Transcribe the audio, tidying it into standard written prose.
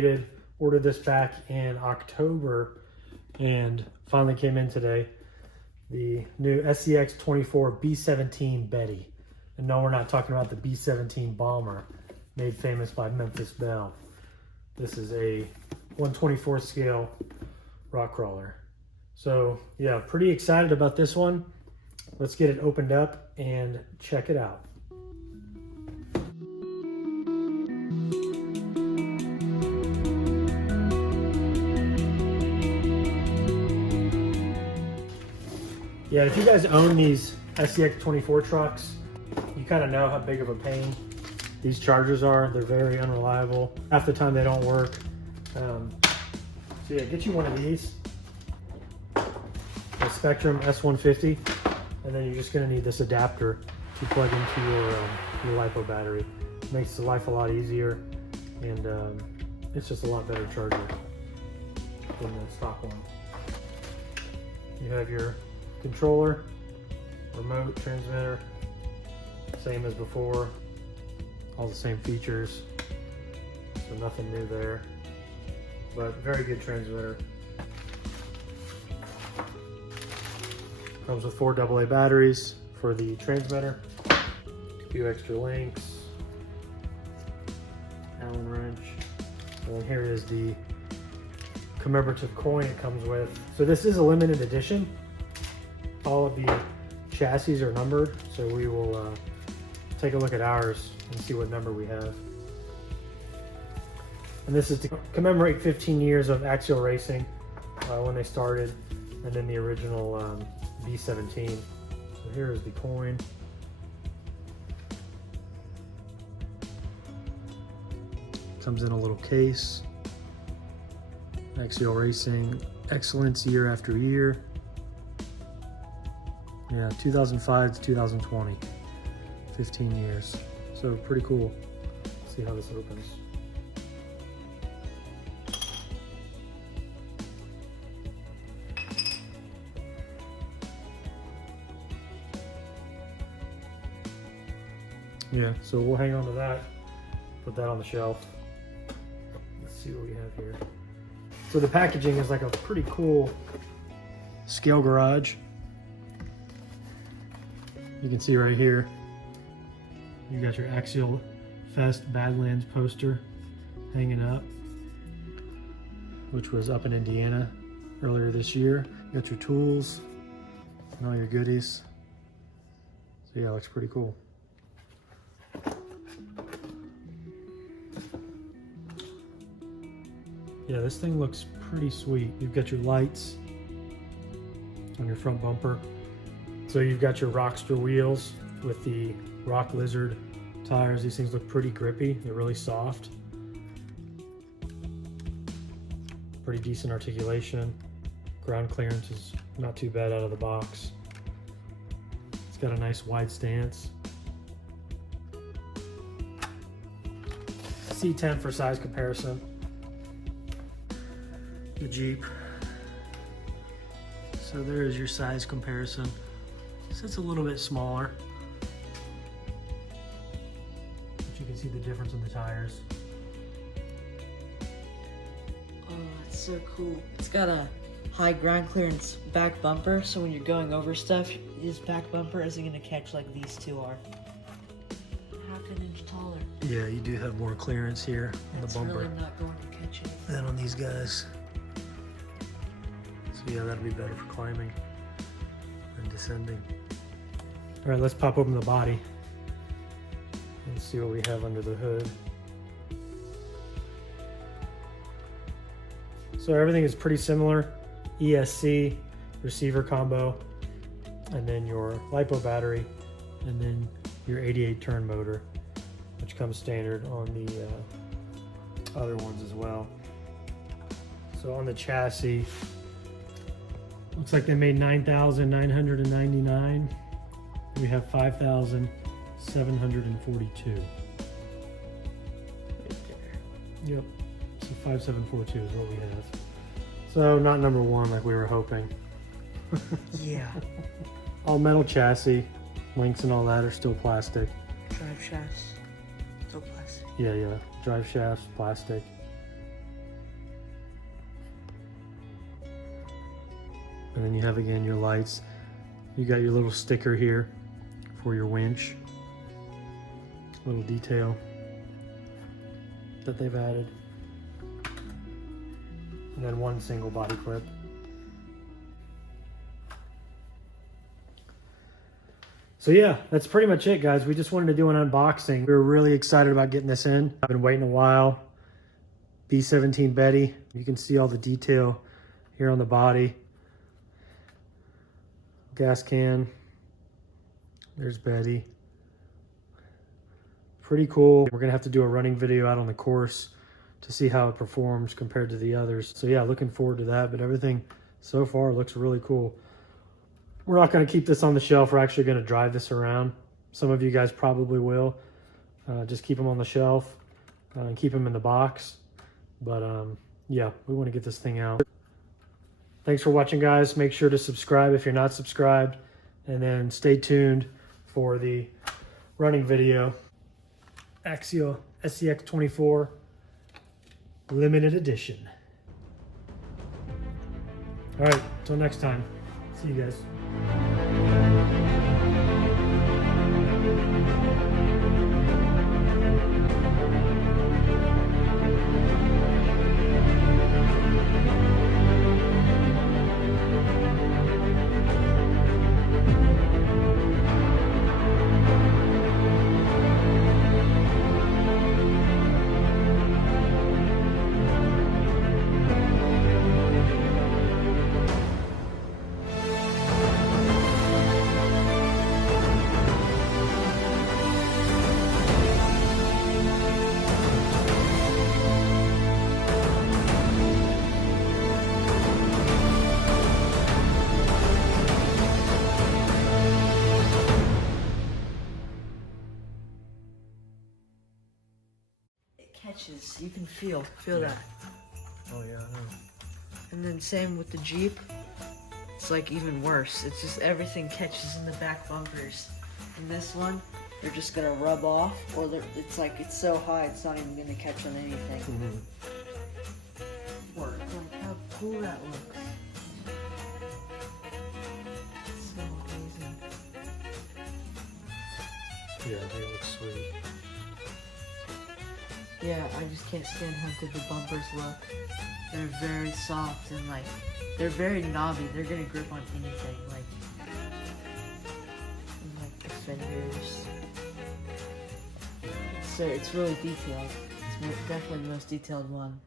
waited, ordered this back in October, and finally came in today. The new SCX24 B-17 Betty. And no, we're not talking about the B-17 bomber made famous by Memphis Belle. This is a 1/24 scale rock crawler. So yeah, pretty excited about this one. Let's get it opened up and check it out. Yeah, if you guys own these SCX24 trucks, you kind of know how big of a pain these chargers are. They're very unreliable. Half the time they don't work. So yeah, get you one of these, the Spectrum S150, and then you're just gonna need this adapter to plug into your LiPo battery. It makes the life a lot easier, and it's just a lot better charger than the stock one. You have your controller, remote, transmitter, same as before, all the same features, so nothing new there, but very good transmitter. Comes with 4 AA batteries for the transmitter, a few extra links, Allen wrench, and then here is the commemorative coin it comes with. So this is a limited edition. All of the chassis are numbered, so we will take a look at ours and see what number we have. And this is to commemorate 15 years of Axial racing, when they started, and then the original B-17. So here is the coin. Comes in a little case. Axial racing excellence year after year. Yeah, 2005 to 2020, 15 years. So pretty cool. Let's see how this opens. Yeah, so we'll hang on to that, put that on the shelf. Let's see what we have here. So the packaging is like a pretty cool scale garage. You can see right here, you got your Axial Fest Badlands poster hanging up, which was up in Indiana earlier this year. You got your tools and all your goodies. So yeah, it looks pretty cool. Yeah, this thing looks pretty sweet. You've got your lights on your front bumper. So you've got your Rockster wheels with the Rock Lizard tires. These things look pretty grippy. They're really soft. Pretty decent articulation. Ground clearance is not too bad out of the box. It's got a nice wide stance. C10 for size comparison. The Jeep. So there is your size comparison. So it's a little bit smaller, but you can see the difference in the tires. Oh, that's so cool. It's got a high ground clearance back bumper, so when you're going over stuff, this back bumper isn't going to catch like these two are. Half an inch taller. Yeah, you do have more clearance here on the bumper. It's really not going to catch it. Than on these guys. So yeah, that'll be better for climbing and descending. All right, let's pop open the body and see what we have under the hood. So everything is pretty similar. ESC, receiver combo, and then your LiPo battery, and then your 88 turn motor, which comes standard on the other ones as well. So on the chassis, looks like they made 9,999. We have 5,742. Right there. Yep. So 5742 is what we have. So not number one like we were hoping. Yeah. All metal chassis, links and all that are still plastic. Drive shafts, still plastic. Yeah, drive shafts, plastic. And then you have again your lights. You got your little sticker here for your winch. Little detail that they've added. And then one single body clip. So yeah, that's pretty much it, guys. We just wanted to do an unboxing. We were really excited about getting this in. I've been waiting a while. B-17 Betty. You can see all the detail here on the body. Gas can. There's Betty. Pretty cool. We're gonna have to do a running video out on the course to see how it performs compared to the others. So yeah, looking forward to that, but everything so far looks really cool. We're not gonna keep this on the shelf. We're actually gonna drive this around. Some of you guys probably will. Just keep them on the shelf and keep them in the box. But yeah, we wanna get this thing out. Thanks for watching, guys. Make sure to subscribe if you're not subscribed, and then stay tuned for the running video. Axial SCX24 limited edition. All right, until next time. See you guys. Catches, you can feel that. Oh yeah, I know. And then same with the Jeep. It's like even worse. It's just everything catches in the back bumpers. And this one, they're just gonna rub off, or it's like it's so high it's not even gonna catch on anything. Work. Like how cool that looks. It's so amazing. Yeah, they look sweet. Yeah, I just can't stand how good the bumpers look. They're very soft and like, they're very knobby. They're gonna grip on anything, like the fenders. So it's really detailed. It's definitely the most detailed one.